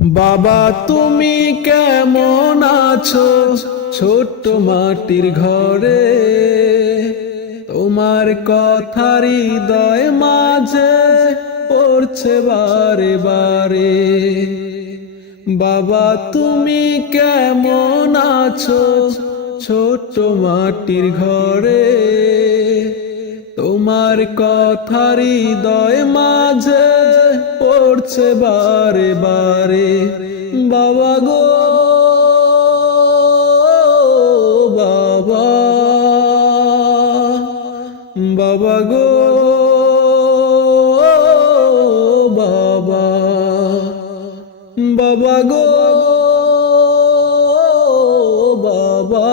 বাবা তুমি কেমন আছো ছোট্ট মাটির ঘরে, তোমার কথা হৃদয় মাঝে পড়ছে বারে বারে। বাবা তুমি কেমন আছো ছোট্ট মাটির ঘরে, তোমার কথা হৃদয় মাঝে পড়ছে বারে বারে। বাবা গো বাবা, বাবা গো বাবা, বাবা গো বাবা,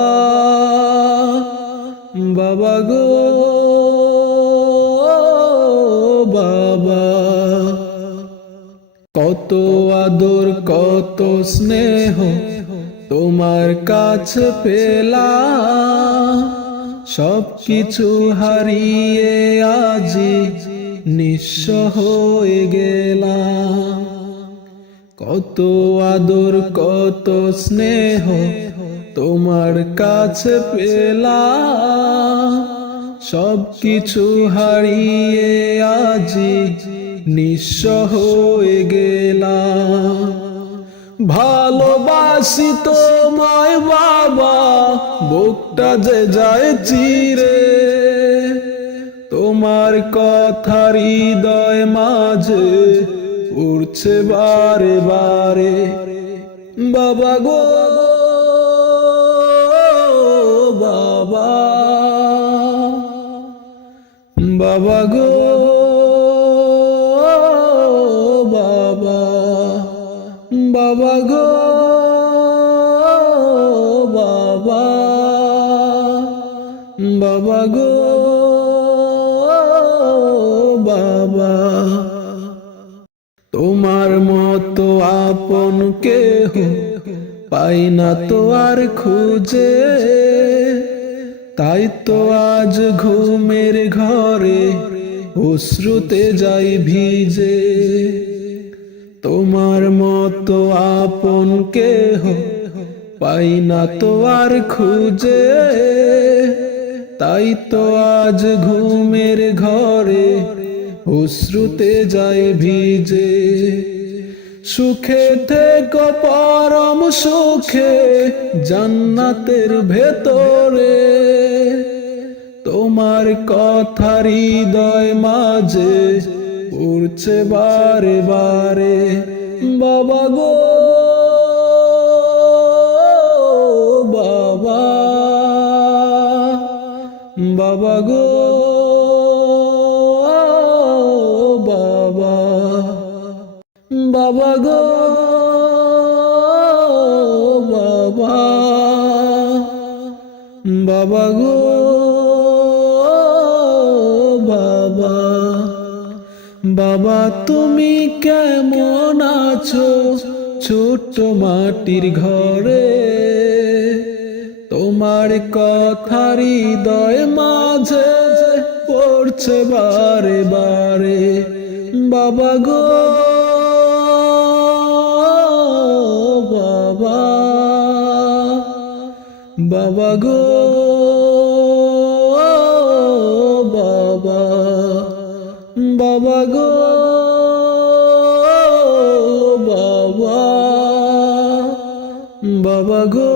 বাবা গো বাবা। কত আদর কত স্নেহ তোমার কাছে পেলাম, সব কিছু হারিয়ে আজি নিঃস্ব হয়ে গেলাম। কত আদর কত স্নেহ তোমার কাছে পেলাম, সব কিছু হারিয়ে আজি নিঃস্ব হয়ে গেলাম। ভালোবাসি তোমায় বাবা, বুকটা যে যায় চিরে, তোমার কথা হৃদয় মাঝে উড়ছে বারে বারে। বাবা গো বাবা, বাবা গো বাবা, বাবা গো বাবা, বাবা গো বাবা। তোমার মতো আপন কেহ পাই না তো আর খুঁজে, তাই তো আজ ঘুমের ঘরে অশ্রুতে যাই ভিজে। তোমার মতো আপন কেহ পাই না তো আর খুঁজে, তাই তো আজ ঘুমের ঘরে অশ্রুতে যাই ভিজে। সুখে থেকো পরম সুখে জান্নাতের ভেতরে, তোমার কথা হৃদয় মাঝে পড়ছে বারে বারে। বাবা গো বাবা, বাবা গো বাবা, বাবা গো বাবা, বাবা গো বাবা। বাবা তুমি কেমন আছো ছোট্ট মাটির ঘরে, তোমার কথা হৃদয় মাঝে পড়ছে বারে বারে। বাবা গো বাবা, বাবা গো বাবা, বাবা গো বাবা, বাবা গো